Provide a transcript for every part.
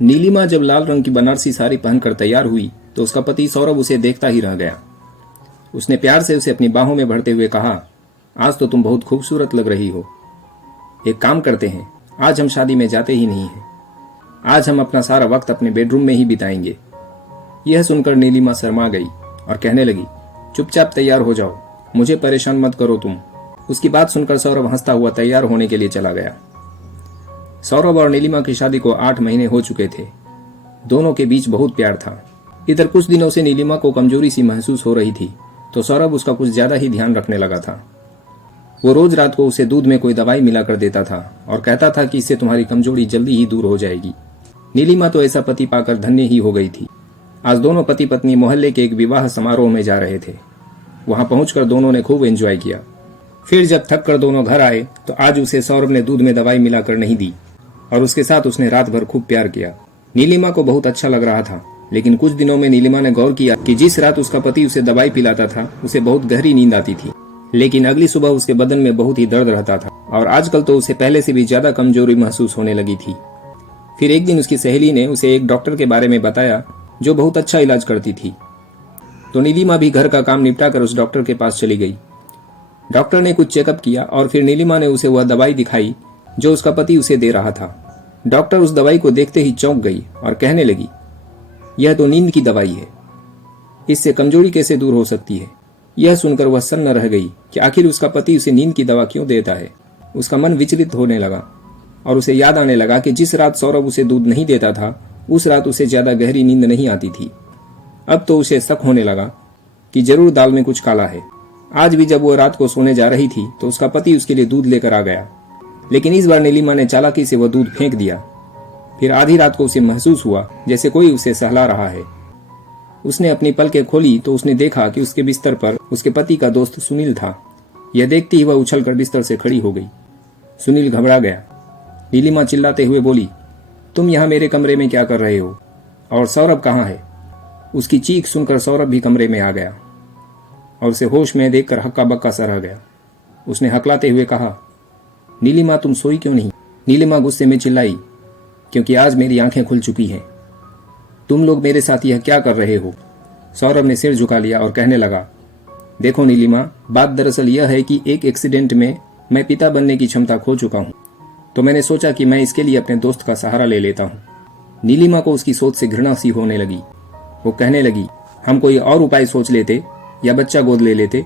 नीलिमा जब लाल रंग की बनारसी साड़ी पहनकर तैयार हुई तो उसका पति सौरभ उसे देखता ही रह गया। उसने प्यार से उसे अपनी बाहों में भरते हुए कहा, आज तो तुम बहुत खूबसूरत लग रही हो। एक काम करते हैं, आज हम शादी में जाते ही नहीं हैं। आज हम अपना सारा वक्त अपने बेडरूम में ही बिताएंगे। यह सुनकर नीलिमा शर्मा गई और कहने लगी, चुपचाप तैयार हो जाओ, मुझे परेशान मत करो तुम। उसकी बात सुनकर सौरभ हंसता हुआ तैयार होने के लिए चला गया। सौरभ और नीलिमा की शादी को 8 महीने हो चुके थे। दोनों के बीच बहुत प्यार था। इधर कुछ दिनों से नीलिमा को कमजोरी सी महसूस हो रही थी तो सौरभ उसका कुछ ज्यादा ही ध्यान रखने लगा था। वो रोज रात को उसे दूध में कोई दवाई मिला कर देता था और कहता था कि इससे तुम्हारी कमजोरी जल्दी ही दूर हो जाएगी। नीलिमा तो ऐसा पति पाकर धन्य ही हो गई थी। आज दोनों पति पत्नी मोहल्ले के एक विवाह समारोह में जा रहे थे। वहां पहुंचकर दोनों ने खूब एंजॉय किया। फिर जब थक कर दोनों घर आए तो आज उसे सौरभ ने दूध में दवाई मिलाकर नहीं दी और उसके साथ उसने रात भर खूब प्यार किया। नीलिमा को बहुत अच्छा लग रहा था, लेकिन कुछ दिनों में नीलिमा ने गौर किया कि जिस रात उसका पति उसे दवाई पिलाता था उसे बहुत गहरी नींद आती थी, लेकिन अगली सुबह उसके बदन में बहुत ही दर्द रहता था और आजकल तो उसे पहले से भी ज्यादा कमजोरी महसूस होने लगी थी। फिर एक दिन उसकी सहेली ने उसे एक डॉक्टर के बारे में बताया जो बहुत अच्छा इलाज करती थी। तो नीलिमा भी घर का काम निपटाकर उस डॉक्टर के पास चली गई। डॉक्टर ने कुछ चेकअप किया और फिर नीलिमा ने उसे वह दवाई दिखाई जो उसका पति उसे दे रहा था। डॉक्टर उस दवाई को देखते ही चौंक गई और कहने लगी, यह तो नींद की दवाई है, इससे कमजोरी कैसे दूर हो सकती है। यह सुनकर वह सन्न रह गई कि आखिर उसका पति उसे नींद की दवा क्यों देता है। उसका मन विचलित होने लगा और उसे याद आने लगा कि जिस रात सौरभ उसे दूध नहीं देता था उस रात उसे ज्यादा गहरी नींद नहीं आती थी। अब तो उसे शक होने लगा कि जरूर दाल में कुछ काला है। आज भी जब वो रात को सोने जा रही थी तो उसका पति उसके लिए दूध लेकर आ गया, लेकिन इस बार नीलिमा ने चालाकी से वह दूध फेंक दिया। फिर आधी रात को उसे महसूस हुआ जैसे कोई उसे सहला रहा है। उसने अपनी पलकें खोली तो उसने देखा कि उसके बिस्तर पर उसके पति का दोस्त सुनील था। यह देखते ही वह उछलकर बिस्तर से खड़ी हो गई। सुनील घबरा गया। नीलिमा चिल्लाते हुए बोली, तुम यहाँ मेरे कमरे में क्या कर रहे हो और सौरभ कहाँ है। उसकी चीख सुनकर सौरभ भी कमरे में आ गया और उसे होश में देखकर हक्का बक्का सा रह गया। उसने हकलाते हुए कहा, नीलिमा तुम सोई क्यों नहीं। नीलिमा गुस्से में चिल्लाई, क्योंकि आज मेरी आंखें खुल चुकी हैं। तुम लोग मेरे साथ यह क्या कर रहे हो। सौरभ ने सिर झुका लिया और कहने लगा, देखो नीलिमा, बात दरअसल यह है कि एक एक्सीडेंट में मैं पिता बनने की क्षमता खो चुका हूँ, तो मैंने सोचा कि मैं इसके लिए अपने दोस्त का सहारा ले लेता हूँ। नीलिमा को उसकी सोच से घृणा सी होने लगी। वो कहने लगी, हम कोई और उपाय सोच लेते या बच्चा गोद ले लेते,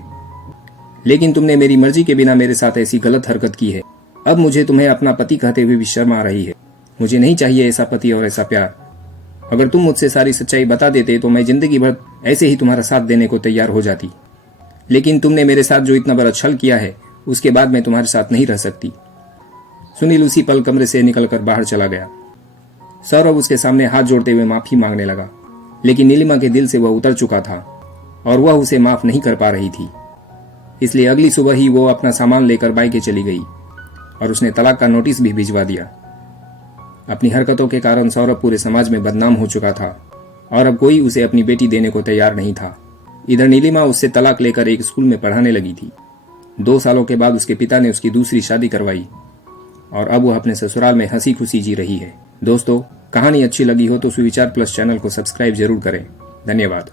लेकिन तुमने मेरी मर्जी के बिना मेरे साथ ऐसी गलत हरकत की है। अब मुझे तुम्हें अपना पति कहते हुए भी शर्म आ रही है। मुझे नहीं चाहिए ऐसा पति और ऐसा प्यार। अगर तुम मुझसे सारी सच्चाई बता देते तो मैं जिंदगी भर ऐसे ही तुम्हारा साथ देने को तैयार हो जाती, लेकिन तुमने मेरे साथ जो इतना बड़ा छल किया है उसके बाद मैं तुम्हारे साथ नहीं रह सकती। सुनील उसी पल कमरे से निकलकर बाहर चला गया। सौरभ उसके सामने हाथ जोड़ते हुए माफी मांगने लगा, लेकिन नीलिमा के दिल से वह उतर चुका था और वह उसे माफ नहीं कर पा रही थी। इसलिए अगली सुबह ही वो अपना सामान लेकर बाइके चली गई और उसने तलाक का नोटिस भी भिजवा दिया। अपनी हरकतों के कारण सौरभ पूरे समाज में बदनाम हो चुका था और अब कोई उसे अपनी बेटी देने को तैयार नहीं था। इधर नीलिमा उससे तलाक लेकर एक स्कूल में पढ़ाने लगी थी। 2 सालों के बाद उसके पिता ने उसकी दूसरी शादी करवाई और अब वह अपने ससुराल में हंसी खुशी जी रही है। दोस्तों, कहानी अच्छी लगी हो तो सुविचार प्लस चैनल को सब्सक्राइब जरूर करें। धन्यवाद।